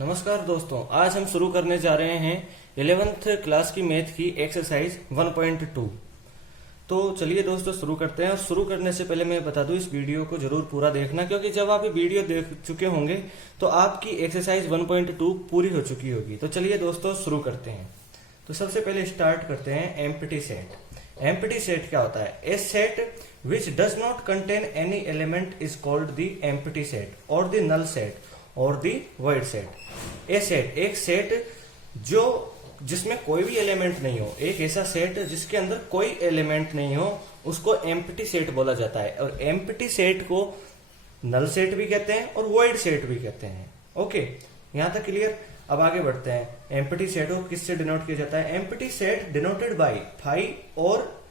नमस्कार दोस्तों, आज हम शुरू करने जा रहे हैं 11th क्लास की मैथ की एक्सरसाइज 1.2। तो चलिए दोस्तों शुरू करते हैं। और शुरू करने से पहले मैं बता दूं, इस वीडियो को जरूर पूरा देखना, क्योंकि जब आप ये वीडियो देख चुके होंगे तो आपकी एक्सरसाइज 1.2 पूरी हो चुकी होगी। तो चलिए दोस्तों शुरू करते हैं। तो सबसे पहले स्टार्ट करते हैं एम्प्टी सेट। एम्प्टी सेट क्या होता है? A set which does not contain any element is called the empty set और द नल सेट और the void set. A set एक सेट जो जिसमें कोई भी एलिमेंट नहीं हो, एक ऐसा सेट जिसके अंदर कोई एलिमेंट नहीं हो, उसको एम्प्टी सेट बोला जाता है। और एम्प्टी सेट को नल सेट भी कहते हैं और वॉइड सेट भी कहते हैं। ओके, यहां तक क्लियर। अब आगे बढ़ते हैं। एम्प्टी सेट को किससे डिनोट किया जाता है? Empty set denoted by phi और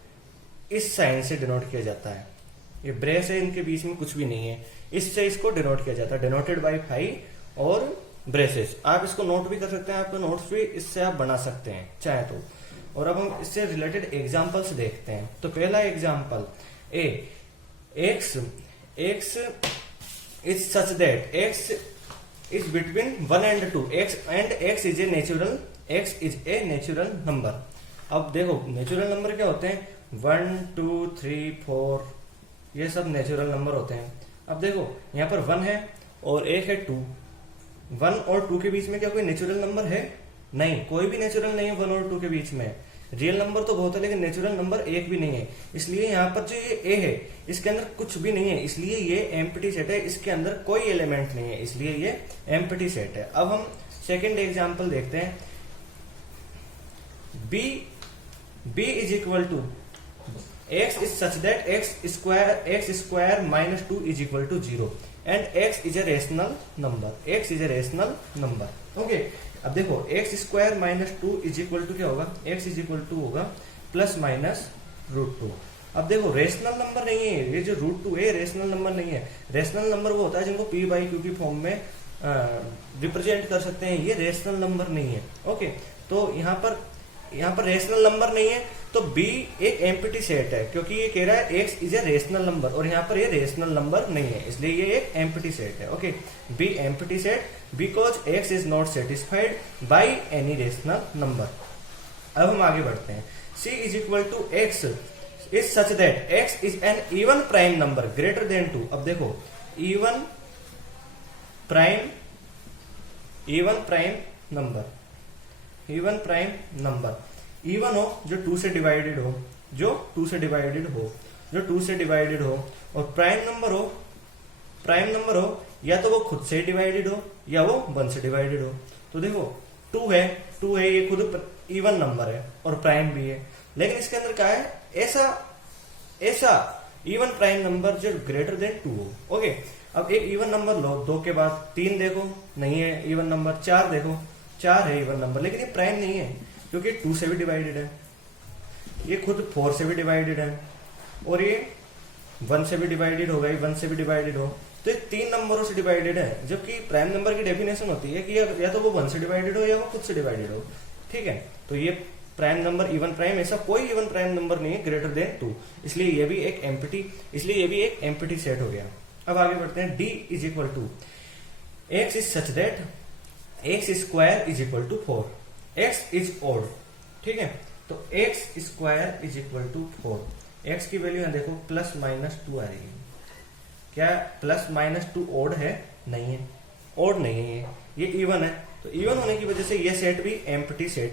इस साइन से डिनोट किया जाता है। ये ब्रेस है, इनके बीच में कुछ भी नहीं है, इससे इसको डिनोट किया जाता है। डिनोटेड बाय फाई और ब्रेसेस। आप इसको नोट भी कर सकते हैं, आपको नोट्स भी इससे आप बना सकते हैं चाहे तो। और अब हम इससे रिलेटेड एग्जांपल्स देखते हैं। तो पहला example, x is such that x is between 1 and 2 x is a natural number. अब देखो नेचुरल नंबर क्या होते हैं? 1 2 3 4 ये सब नेचुरल नंबर होते हैं। अब देखो यहाँ पर 1 है और एक है 2। 1 और 2 के बीच में क्या कोई नेचुरल नंबर है? नहीं, कोई भी नेचुरल नहीं है 1 और 2 के बीच में। रियल नंबर तो बहुत है लेकिन नेचुरल नंबर एक भी नहीं है। इसलिए यहाँ पर जो ये ए है इसके अंदर कुछ भी नहीं है, इसलिए ये एम्प्टी सेट है। इसके अंदर कोई एलिमेंट नहीं है, इसलिए ये एम्प्टी सेट है। अब हम सेकेंड एग्जाम्पल देखते हैं। B is equal to x is such that x square minus 2 is equal to 0 and x is a rational number। x is a rational number। Okay, अब देखो x square minus 2 is equal to क्या होगा? x is equal to होगा plus minus √2। अब देखो rational number नहीं है ये, जो √2 है रेशनल नंबर नहीं है। रेशनल नंबर वो होता है जिनको p बाई क्यू की फॉर्म में रिप्रेजेंट कर सकते हैं, ये रेशनल नंबर नहीं है। ओके, तो यहाँ पर रेशनल नंबर नहीं है तो b एक एम्प्टी सेट है, क्योंकि ये कह रहा है x is a rational number और यहाँ पर ये रेशनल नंबर नहीं है, इसलिए ये एक एम्प्टी सेट है। Okay, b empty set because x is not satisfied by any rational number. अब हम आगे बढ़ते हैं। c is equal to x is such that x is an even prime number greater than 2। अब देखो even prime number even हो जो 2 से डिवाइडेड हो, और प्राइम नंबर हो या तो वो खुद से डिवाइडेड हो या वो 1 से डिवाइडेड हो। तो देखो 2 है ये खुद इवन नंबर है और प्राइम भी है, लेकिन इसके अंदर क्या है? ऐसा इवन प्राइम नंबर जो ग्रेटर देन 2 हो। ओके, अब एक इवन नंबर लो, 2 के बाद 3 देखो नहीं है इवन नंबर, 4 देखो 4 है इवन नंबर, लेकिन ये प्राइम नहीं है क्योंकि 2 से भी डिवाइडेड है, ये खुद 4 से भी डिवाइडेड है और ये 1 से भी डिवाइडेड होगा, 1 से भी डिवाइडेड हो, तो ये 3 नंबरों से डिवाइडेड है। जबकि प्राइम नंबर की डेफिनेशन होती है कि या तो वो 1 से डिवाइडेड हो या वो खुद से डिवाइडेड हो। ठीक है, तो ये प्राइम नंबर इवन प्राइम, ऐसा कोई इवन प्राइम नंबर नहीं है ग्रेटर देन 2, इसलिए ये भी एक एम्प्टी सेट हो गया। अब आगे बढ़ते हैं। d is equal to x is such that x square is equal to 4। x is odd, ठीक है, तो x square is equal to 4। x की वैल्यू है देखो प्लस माइनस 2 आ रही है। क्या प्लस माइनस 2 ओड है? नहीं है, ओड नहीं है, ये इवन है। तो इवन होने की वजह से ये सेट भी एम्प्टी सेट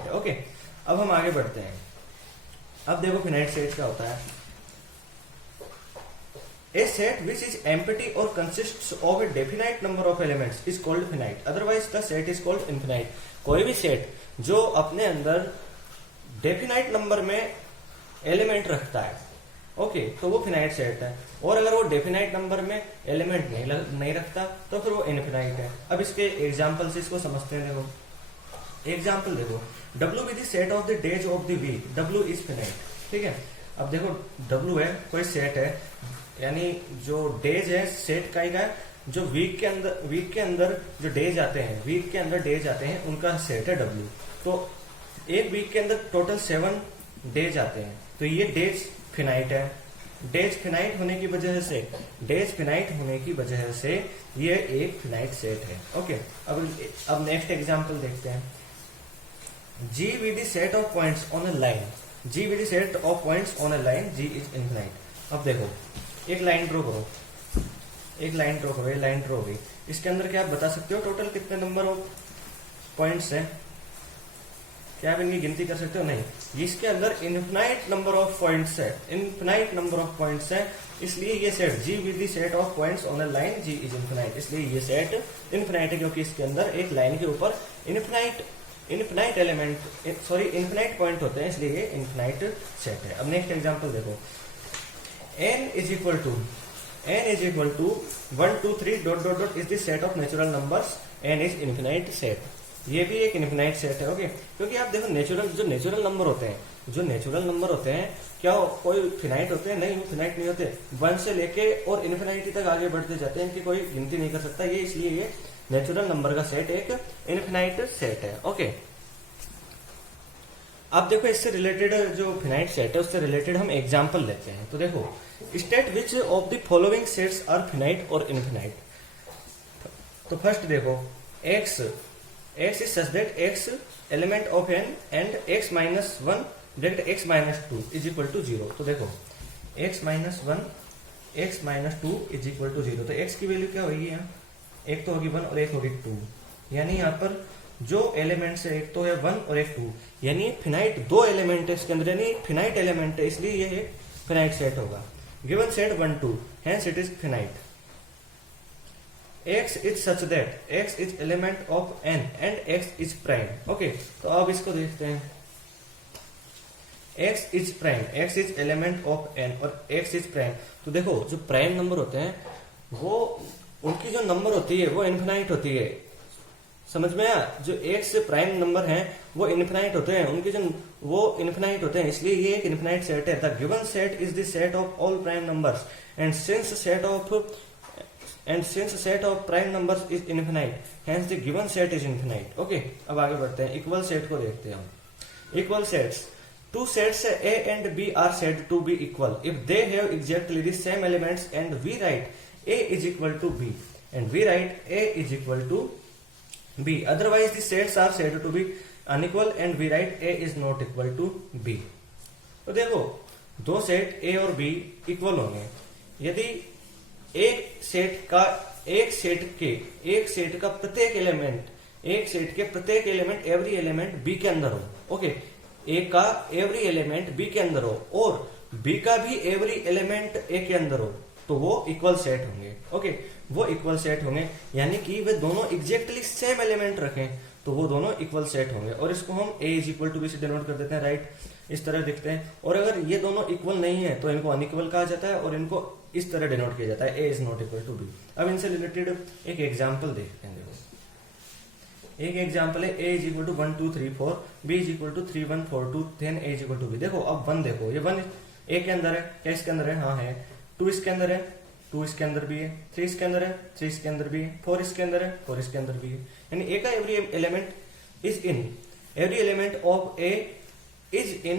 है। ओके, अब हम आगे बढ़ते हैं। अब देखो फिनाइट सेट क्या होता है। A set which is empty or consists of a definite number of elements is called finite, otherwise the set is called infinite। कोई भी सेट जो अपने अंदर डेफिनाइट नंबर में एलिमेंट रखता है, ओके, तो वो फिनाइट सेट है। और अगर वो डेफिनाइट नंबर में एलिमेंट नहीं रखता तो फिर वो इनफिनाइट है। अब इसके एग्जाम्पल से इसको समझते हैं। देखो एग्जाम्पल देखो, W is the set of the days of the week, W is finite। ठीक है, अब देखो W है कोई सेट है, यानी जो डेज है सेट का ही का, जो वीक के अंदर जो डेज आते हैं उनका सेट है W। तो एक वीक के अंदर टोटल 7 डेज आते हैं, तो ये डेज फिनाइट है। डेज फिनाइट होने की वजह से, डेज फिनाइट होने की वजह से ये एक फिनाइट सेट है। ओके, अब नेक्स्ट एग्जांपल देखते हैं। G with the set of points on a line, G with the set of points on a line, G is infinite। अब देखो एक लाइन ड्रॉ करो, एक लाइन ड्रॉ करो, ये लाइन ड्रॉ हो गई। इसके अंदर क्या आप बता सकते हो टोटल कितने नंबर ऑफ पॉइंट्स हैं? क्या आप इनकी गिनती कर सकते हो? नहीं, इसके अंदर इनफिनाइट नंबर ऑफ पॉइंट्स है, इनफिनाइट नंबर ऑफ पॉइंट्स है, इसलिए ये set G with the set of points on a line, G is infinite, इसलिए ये सेट इनफिनाइट है क्योंकि इसके अंदर एक लाइन के ऊपर infinite element, sorry infinite point होते हैं, इसलिए ये इनफिनाइट सेट है। अब नेक्स्ट एग्जांपल देखो, n is equal to 1 2 3 dot dot dot is the set of natural numbers, n is infinite set, ये भी एक इनफिनाइट सेट है। ओके, क्योंकि आप देखो नेचुरल नंबर होते हैं, जो नेचुरल नंबर होते हैं क्या कोई फिनाइट होते हैं? नहीं, वो फिनाइट नहीं होते, 1 से लेके और इनफिनाइटी तक आगे बढ़ते जाते हैं, इनकी कोई गिनती नहीं कर सकता, ये इसलिए ये नेचुरल नंबर का सेट एक इनफिनाइट सेट है। ओके, अब देखो इससे रिलेटेड जो फिनाइट सेट है उससे रिलेटेड हम एग्जांपल लेते हैं। तो देखो, state which of the following sets are finite और इनफिनाइट। तो फर्स्ट देखो, x is such that x element of n and x minus 1 डेट x minus 2 is equal to 0। तो देखो x minus 1 x minus 2 is equal to 0, तो x की value क्या होगी? यहाँ एक तो होगी 1 और एक होगी 2, यानी यहाँ पर जो एलिमेंट्स है एक तो है 1 और एक 2, यानी फिनाइट दो एलिमेंट है इसके अंदर, यानी फिनाइट एलिमेंट है, इसलिए ये एक फिनाइट सेट होगा। Given set 1 2, hence it is finite. x is such that x is element of n and x is prime. Okay, तो अब इसको देखते हैं, x is prime, x is element of n और x इज प्राइम। तो देखो जो prime number होते हैं वो उनकी जो नंबर होती है वो इनफिनाइट होती है, समझ में आया? जो x प्राइम नंबर हैं वो इनफिनाइट होते हैं, उनके जो वो इनफिनाइट होते हैं, इसलिए ये एक इनफिनाइट सेट है। The given set is the set of all prime numbers and since set of prime numbers is infinite, hence the given set is infinite. Okay, अब आगे बढ़ते हैं, इक्वल सेट को देखते हैं हम। Equal sets, two sets A and B are said to be equal if they have exactly the same elements and we write A is equal to B and we write A is equal to B. Otherwise the sets are said to be unequal and we write A is not equal to B. तो देखो दो set A और B equal होंगे यदि एक set का प्रत्येक element every element B के अंदर हो। ओके, ए का एवरी एलिमेंट बी के अंदर हो और बी का भी एवरी एलिमेंट ए के अंदर हो, तो वो इक्वल सेट होंगे। ओके, वो इक्वल सेट होंगे यानी कि वे दोनों एग्जैक्टली सेम एलिमेंट रखें तो वो दोनों इक्वल सेट होंगे। और इसको हम ए इज इक्वल टू बी से डिनोट कर देते हैं, राइट? इस तरह दिखते हैं। और अगर ये दोनों इक्वल नहीं है तो इनको अनइक्वल कहा जाता है और इनको इस तरह डिनोट किया जाता है, A is not equal to B. अब इनसे रिलेटेड एक एग्जाम्पल देखते हैं। देखो एक एग्जाम्पल है, a is equal to 1 2 3 4, b is equal to 3 1 4 2, then a is equal to b। देखो अब 1 देखो, ये 1 a के अंदर है, क्या इसके अंदर है? हाँ है। 2 इसके अंदर है, 2 इसके अंदर भी है। 3 इसके अंदर है, 3 इसके अंदर भी है। 4 इसके अंदर है, 4 इसके अंदर भी है। यानी a का every element is in, every element of a is in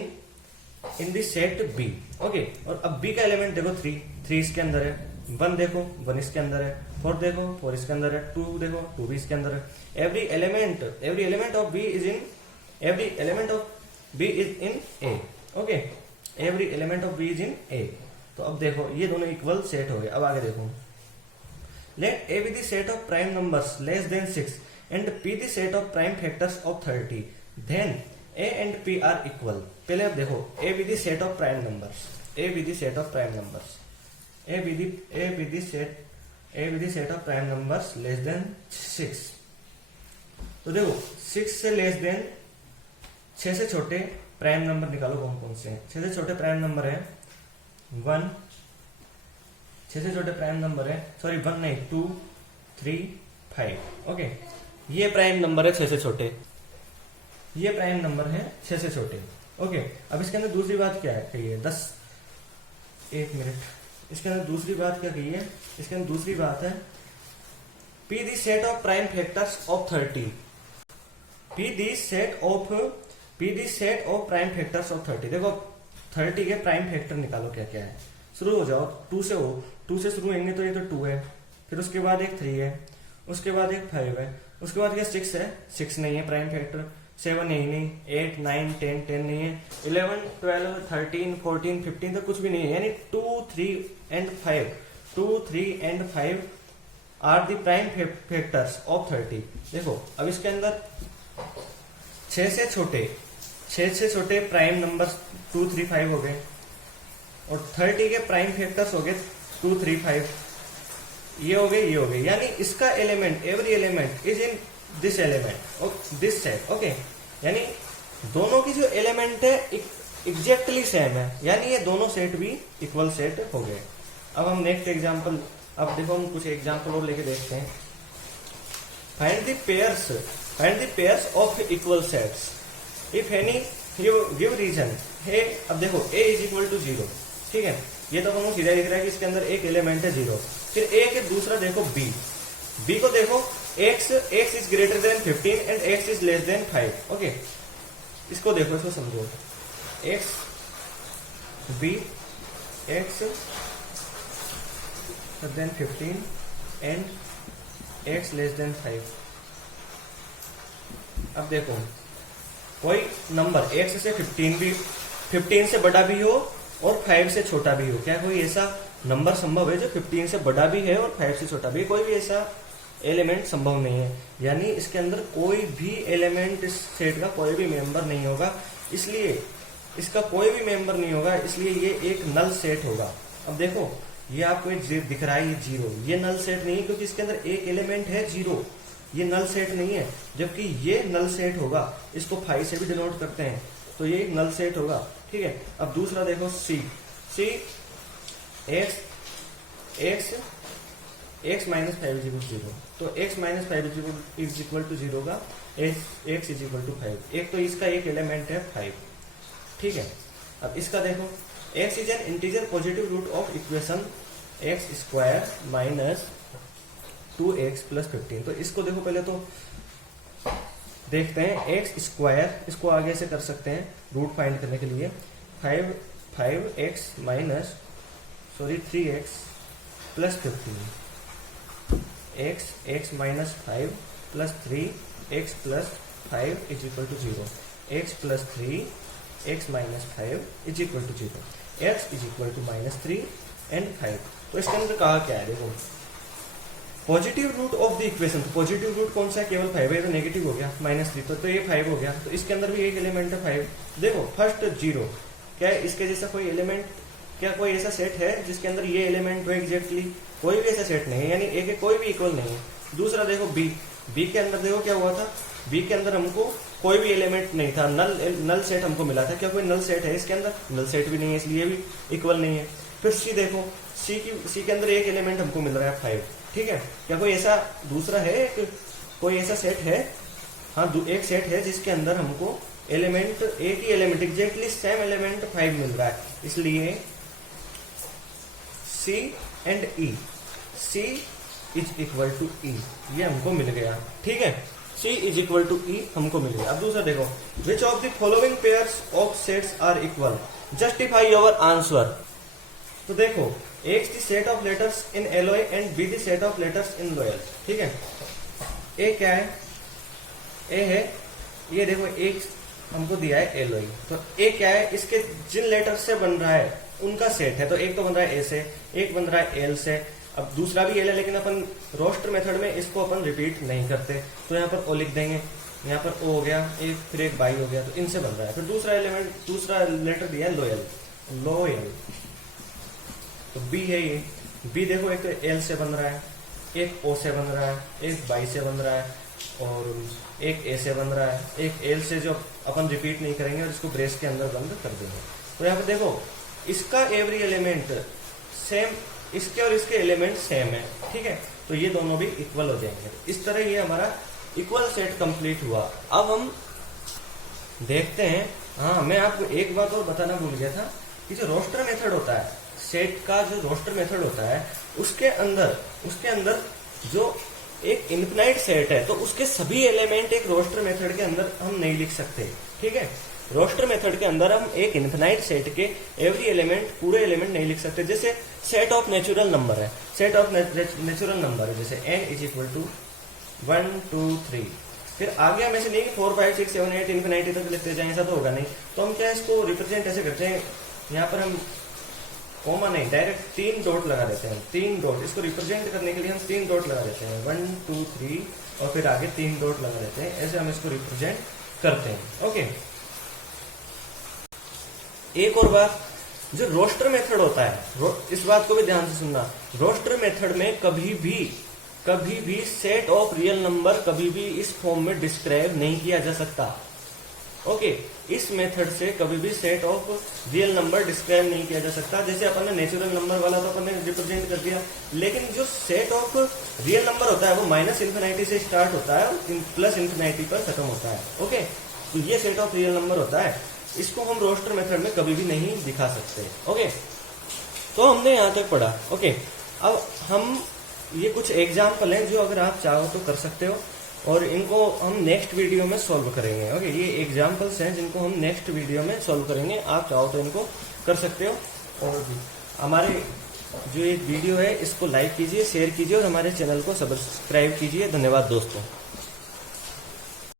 the set b। Okay, और अब b का एलिमेंट देखो 3 इसके अंदर है। 1 देखो 1 इसके अंदर है। 4 देखो 4 इसके अंदर है। 2 देखो 2 भी इसके अंदर है। Every element of b is in a। Okay, every element of b is in a। तो अब देखो ये दोनों इक्वल सेट हो गए। अब आगे देखो, let a be the set of prime numbers less than 6 and p the set of prime factors of 30, then a and p are equal. पहले अब देखो a be the set of prime numbers, a be the set of prime numbers, a be the set of prime numbers less than 6। तो देखो 6 से less than 6 से छोटे prime number निकालो कौन कौन से हैं। 6 से छोटे प्राइम नंबर है 1, 6 से छोटे प्राइम नंबर है, सॉरी 1 नहीं 2 3 5। ओके, ये प्राइम नंबर है 6 से छोटे, ये प्राइम नंबर है 6 से छोटे। ओके, अब इसके अंदर दूसरी बात क्या है कही है, 1 मिनट, इसके अंदर दूसरी बात क्या कही है? इसके अंदर दूसरी बात है P the set of prime factors of 30, P the set of prime factors of 30। देखो 30 के प्राइम फैक्टर निकालो क्या क्या है। शुरू हो जाओ, 2 से हो, 2 से शुरू होंगे तो ये तो 2 है, फिर उसके बाद एक 3 है, उसके बाद एक 5 है, उसके बाद क्या 6 है, 6 नहीं है प्राइम फैक्टर, 7 यही नहीं, 8 9 10 10 नहीं है, 11 12 13 14 15 तो कुछ भी नहीं है, यानी 2 3 and 5, 2 3 and 5 are the prime factors of 30। देखो अब इसके अंदर 6 से छोटे प्राइम नंबर 2 3 5 हो गए, और 30 के प्राइम फैक्टर्स हो गए 2 3 5, ये हो गए, ये हो गए, यानी इसका element, every element is in this element और दिस सेट। ओके, यानी दोनों की जो एलिमेंट है एग्जैक्टली सेम है, यानी ये दोनों सेट भी इक्वल सेट हो गए। अब हम नेक्स्ट एग्जांपल, अब देखो हम कुछ एग्जांपल और लेके देखते हैं। Find the pairs of equal sets if any give reason है। अब देखो a इज इक्वल टू 0, ठीक है, ये तो हमको सीधा दिख रहा है कि इसके अंदर एक एलिमेंट है 0। फिर एक दूसरा देखो b को देखो, x is greater than 15 and x is less than 5। Okay, इसको देखो, इसको समझो, x then 15 and x less than 5। अब देखो कोई नंबर x से 15 से बड़ा भी हो और 5 से छोटा भी हो, क्या कोई ऐसा नंबर संभव है जो 15 से बड़ा भी है और 5 से छोटा भी है? कोई भी ऐसा एलिमेंट संभव नहीं है, यानी इसके अंदर कोई भी एलिमेंट इस सेट का कोई भी मेंबर नहीं होगा, इसलिए इसका कोई भी मेंबर नहीं होगा, इसलिए ये एक नल सेट होगा। अब देखो ये आपको दिख रहा है ये 0, ये नल सेट नहीं है क्योंकि इसके अंदर एक एलिमेंट है 0, ये नल सेट नहीं है, जबकि ये नल सेट होगा, इसको 5 से भी डिनोट करते हैं, तो ये एक नल सेट होगा, ठीक है। अब दूसरा देखो c x minus 5 is equal to 0, तो x minus 5 is equal to 0 का x इज इक्वल टू 5, एक तो इसका एक एलिमेंट है 5, ठीक है। अब इसका देखो x is an integer positive root of equation x square minus 2x plus 15। तो इसको देखो पहले तो देखते हैं x स्क्वायर, इसको आगे से कर सकते हैं रूट फाइंड करने के लिए, 5x minus 3x plus 15, x minus 5 plus 3x plus 5 is equal to 0, x plus 3x minus 5 is equal to 0, x is equal to minus 3 and 5। तो इसके अंदर कहा क्या है, देखो positive root of the equation, तो पॉजिटिव रूट कौन सा है, केवल 5 है, तो नेगेटिव हो गया -3, तो ये 5 हो गया, तो इसके अंदर भी एक एलिमेंट है 5। देखो फर्स्ट 0, क्या है इसके जैसा कोई एलिमेंट, क्या कोई ऐसा सेट है जिसके अंदर ये एलिमेंट हो एग्जैक्टली, कोई भी ऐसा सेट नहीं है, यानी ए के कोई भी इक्वल नहीं है। दूसरा देखो बी के अंदर देखो क्या हुआ था, बी के अंदर हमको कोई भी एलिमेंट नहीं था, नल सेट हमको मिला था, क्या कोई नल सेट है इसके अंदर, नल सेट भी नहीं है, इसलिए भी इक्वल नहीं है। फिर सी देखो, सी के अंदर एक एलिमेंट हमको मिल रहा है 5, ठीक है, क्या कोई ऐसा दूसरा है, कोई ऐसा सेट है, हाँ एक सेट है जिसके अंदर हमको एलिमेंट, एक ही एलिमेंट एग्जैक्टली सेम एलिमेंट 5 मिल रहा है, इसलिए C and E, C is equal to E, ये हमको मिल गया, ठीक है, C is equal to E हमको मिल गया। अब दूसरा देखो, which of the following pairs of sets are equal, justify your answer. तो देखो A is the set of letters in alloy and B the set of letters in loyal, ठीक है। A क्या है, A है, ये देखो एक हमको दिया है एलोई, तो A क्या है, इसके जिन लेटर से बन रहा है उनका सेट है, तो एक तो बन रहा है A से, एक बन रहा है L से, अब दूसरा भी L है, लेकिन अपन रोस्टर मेथड में इसको अपन रिपीट नहीं करते, तो यहाँ पर O लिख देंगे, यहाँ पर O हो गया, एक फिर एक बाई हो गया, तो इनसे बन रहा है। फिर दूसरा एलिमेंट, दूसरा लेटर दिया है लोयल, तो B है ये, B देखो एक तो L से बन रहा है, एक O से बन रहा है, एक बाई से बन रहा है, और एक A से बन रहा है, एक L से जो अपन रिपीट नहीं करेंगे और इसको ब्रेस के अंदर बंद कर देंगे। तो यहाँ पर देखो इसका एवरी एलिमेंट सेम, इसके और इसके एलिमेंट सेम है, ठीक है, तो ये दोनों भी इक्वल हो जाएंगे। इस तरह ये हमारा इक्वल सेट कंप्लीट हुआ। अब हम देखते हैं, हाँ मैं आपको एक बात और बताना भूल गया था कि जो रोस्टर मेथड होता है, सेट का जो रोस्टर मेथड होता है, उसके अंदर जो एक इनफिनाइट सेट है, तो उसके सभी एलिमेंट एक रोस्टर मेथड के अंदर हम नहीं लिख सकते, ठीक है। रोस्टर मेथड के अंदर हम एक इन्फिनाइट सेट के एवरी एलिमेंट पूरे एलिमेंट नहीं लिख सकते। जैसे सेट ऑफ नेचुरल नंबर है, सेट ऑफ नेचुरल नंबर है, जैसे n इज इक्वल टू 1 2 3, फिर आगे हम ऐसे नहीं कि 4 5 6 7 8 इन्फिनाइटी तक लिखते जाएं, ऐसा तो होगा नहीं। तो हम क्या इसको रिप्रेजेंट ऐसे करते हैं, यहाँ पर हम कॉमा नहीं, डायरेक्ट 3 डॉट लगा देते हैं, 3 डॉट, इसको रिप्रेजेंट करने के लिए हम 3 डॉट लगा देते हैं, 1 2 3 और फिर आगे 3 डॉट लगा देते हैं, ऐसे हम इसको रिप्रेजेंट करते हैं। ओके, एक और बात, जो रोस्टर मेथड होता है, इस बात को भी ध्यान से सुनना, रोस्टर मेथड में कभी भी सेट ऑफ रियल नंबर कभी भी इस फॉर्म में डिस्क्राइब नहीं किया जा सकता। ओके, इस मेथड से कभी भी set of real number describe नहीं किया जा सकता। जैसे अपन ने नेचुरल नंबर वाला तो अपन ने रिप्रेजेंट कर दिया, लेकिन जो सेट ऑफ रियल नंबर होता है वो माइनस इन्फिनिटी से स्टार्ट होता है और प्लस इन्फिनिटी पर खत्म होता है। ओके, तो ये सेट ऑफ रियल नंबर होता है, इसको हम रोस्टर मेथड में कभी भी नहीं दिखा सकते। ओके, तो हमने यहाँ तक पढ़ा। ओके, अब हम ये कुछ एग्जाम्पल हैं जो अगर आप चाहो तो कर सकते हो और इनको हम नेक्स्ट वीडियो में सॉल्व करेंगे। ओके, ये एग्जाम्पल्स हैं जिनको हम नेक्स्ट वीडियो में सॉल्व करेंगे, आप चाहो तो इनको कर सकते हो। और हमारे जो एक वीडियो है इसको लाइक कीजिए, शेयर कीजिए और हमारे चैनल को सब्सक्राइब कीजिए। धन्यवाद दोस्तों।